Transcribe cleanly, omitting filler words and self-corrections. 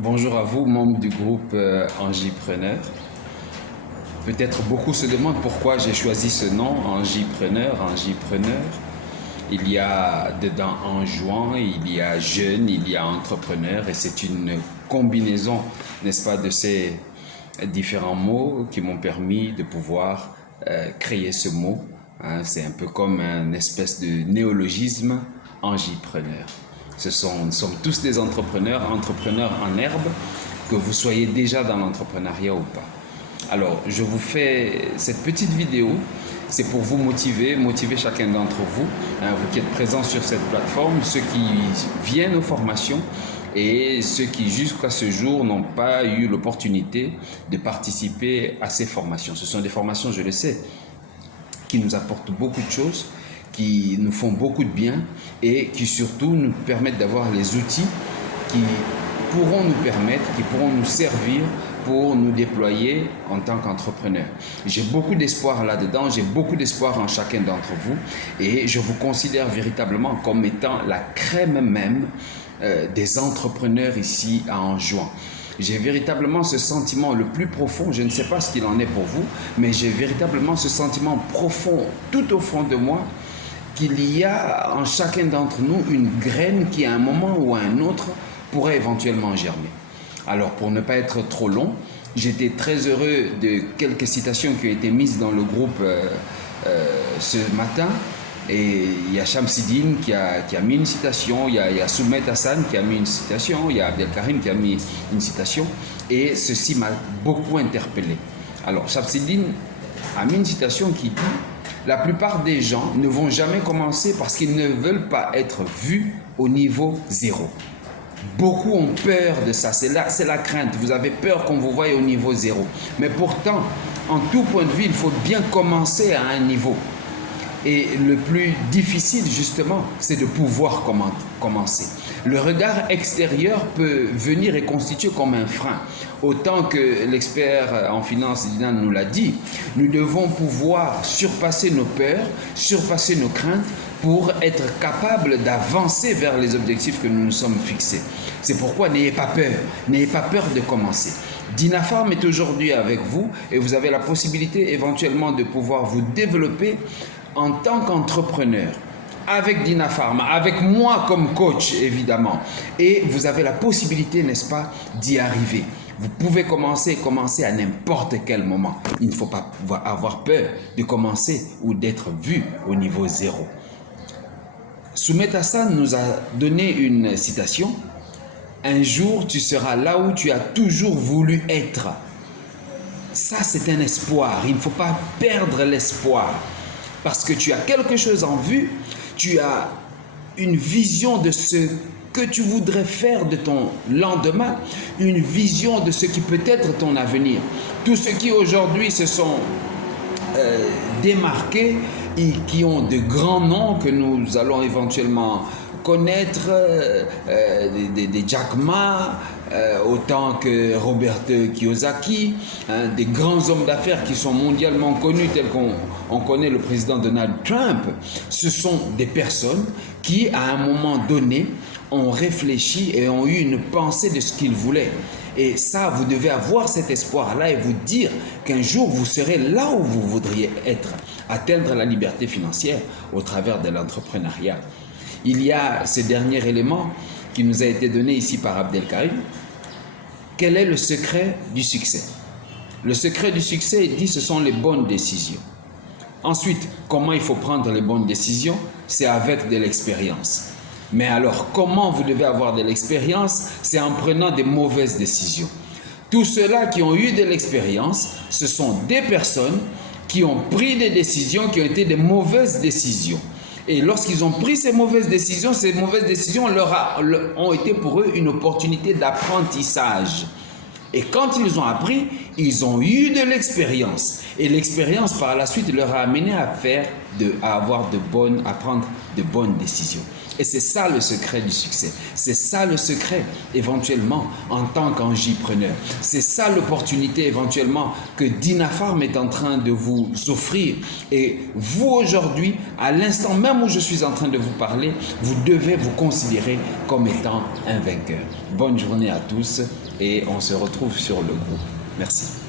Bonjour à vous, membres du groupe Angipreneur. Peut-être beaucoup se demandent pourquoi j'ai choisi ce nom, Angipreneur, Angipreneur. Il y a dedans enjouant, il y a jeune, il y a entrepreneur et c'est une combinaison, n'est-ce pas, de ces différents mots qui m'ont permis de pouvoir créer ce mot. C'est un peu comme une espèce de néologisme, Angipreneur. Nous sommes tous des entrepreneurs, entrepreneurs en herbe, que vous soyez déjà dans l'entrepreneuriat ou pas. Alors, je vous fais cette petite vidéo, c'est pour vous motiver chacun d'entre vous, vous qui êtes présents sur cette plateforme, ceux qui viennent aux formations et ceux qui jusqu'à ce jour n'ont pas eu l'opportunité de participer à ces formations. Ce sont des formations, je le sais, qui nous apportent beaucoup de choses, qui nous font beaucoup de bien et qui surtout nous permettent d'avoir les outils qui pourront nous permettre, qui pourront nous servir pour nous déployer en tant qu'entrepreneur. J'ai beaucoup d'espoir là-dedans, j'ai beaucoup d'espoir en chacun d'entre vous et je vous considère véritablement comme étant la crème même des entrepreneurs ici à Anjouan. J'ai véritablement ce sentiment le plus profond, je ne sais pas ce qu'il en est pour vous, mais j'ai véritablement ce sentiment profond tout au fond de moi qu'il y a en chacun d'entre nous une graine qui à un moment ou à un autre pourrait éventuellement germer. Alors pour ne pas être trop long, j'étais très heureux de quelques citations qui ont été mises dans le groupe ce matin. Et il y a Shamsidine qui a mis une citation, il y a Soumet Hassan qui a mis une citation, il y a Abdelkarim qui a mis une citation. Et ceci m'a beaucoup interpellé. Alors Shamsidine a mis une citation qui dit: la plupart des gens ne vont jamais commencer parce qu'ils ne veulent pas être vus au niveau zéro. Beaucoup ont peur de ça, c'est la crainte. Vous avez peur qu'on vous voie au niveau zéro. Mais pourtant, en tout point de vue, il faut bien commencer à un niveau. Et le plus difficile, justement, c'est de pouvoir commencer. Le regard extérieur peut venir et constituer comme un frein. Autant que l'expert en finance, Dylan, nous l'a dit, nous devons pouvoir surpasser nos peurs, surpasser nos craintes pour être capables d'avancer vers les objectifs que nous nous sommes fixés. C'est pourquoi n'ayez pas peur de commencer. Dinafarm est aujourd'hui avec vous et vous avez la possibilité éventuellement de pouvoir vous développer en tant qu'entrepreneur, avec Dinafarm, avec moi comme coach évidemment, et vous avez la possibilité, n'est-ce pas, d'y arriver. Vous pouvez commencer à n'importe quel moment. Il ne faut pas avoir peur de commencer ou d'être vu au niveau zéro. Soumet Hassan nous a donné une citation: un jour tu seras là où tu as toujours voulu être. Ça, c'est un espoir. Il ne faut pas perdre l'espoir. Parce que tu as quelque chose en vue, tu as une vision de ce que tu voudrais faire de ton lendemain, une vision de ce qui peut être ton avenir. Tous ceux qui aujourd'hui se sont démarqués et qui ont de grands noms que nous allons éventuellement connaître, des Jack Ma, autant que Robert Kiyosaki, des grands hommes d'affaires qui sont mondialement connus tels qu'on connaît le président Donald Trump. Ce sont des personnes qui à un moment donné ont réfléchi et ont eu une pensée de ce qu'ils voulaient. Et ça, vous devez avoir cet espoir-là et vous dire qu'un jour vous serez là où vous voudriez être, atteindre la liberté financière au travers de l'entrepreneuriat. Il y a ce dernier élément qui nous a été donné ici par Abdelkarim. Quel est le secret du succès? Le secret du succès, il dit, ce sont les bonnes décisions. Ensuite, comment il faut prendre les bonnes décisions? C'est avec de l'expérience. Mais alors, comment vous devez avoir de l'expérience? C'est en prenant des mauvaises décisions. Tous ceux-là qui ont eu de l'expérience, ce sont des personnes qui ont pris des décisions qui ont été des mauvaises décisions. Et lorsqu'ils ont pris ces mauvaises décisions ont été pour eux une opportunité d'apprentissage. Et quand ils ont appris, ils ont eu de l'expérience. Et l'expérience par la suite leur a amené à prendre de bonnes décisions. Et c'est ça le secret du succès. C'est ça le secret, éventuellement, en tant qu'enjipreneur. C'est ça l'opportunité, éventuellement, que Dina Farm est en train de vous offrir. Et vous, aujourd'hui, à l'instant même où je suis en train de vous parler, vous devez vous considérer comme étant un vainqueur. Bonne journée à tous et on se retrouve sur le groupe. Merci.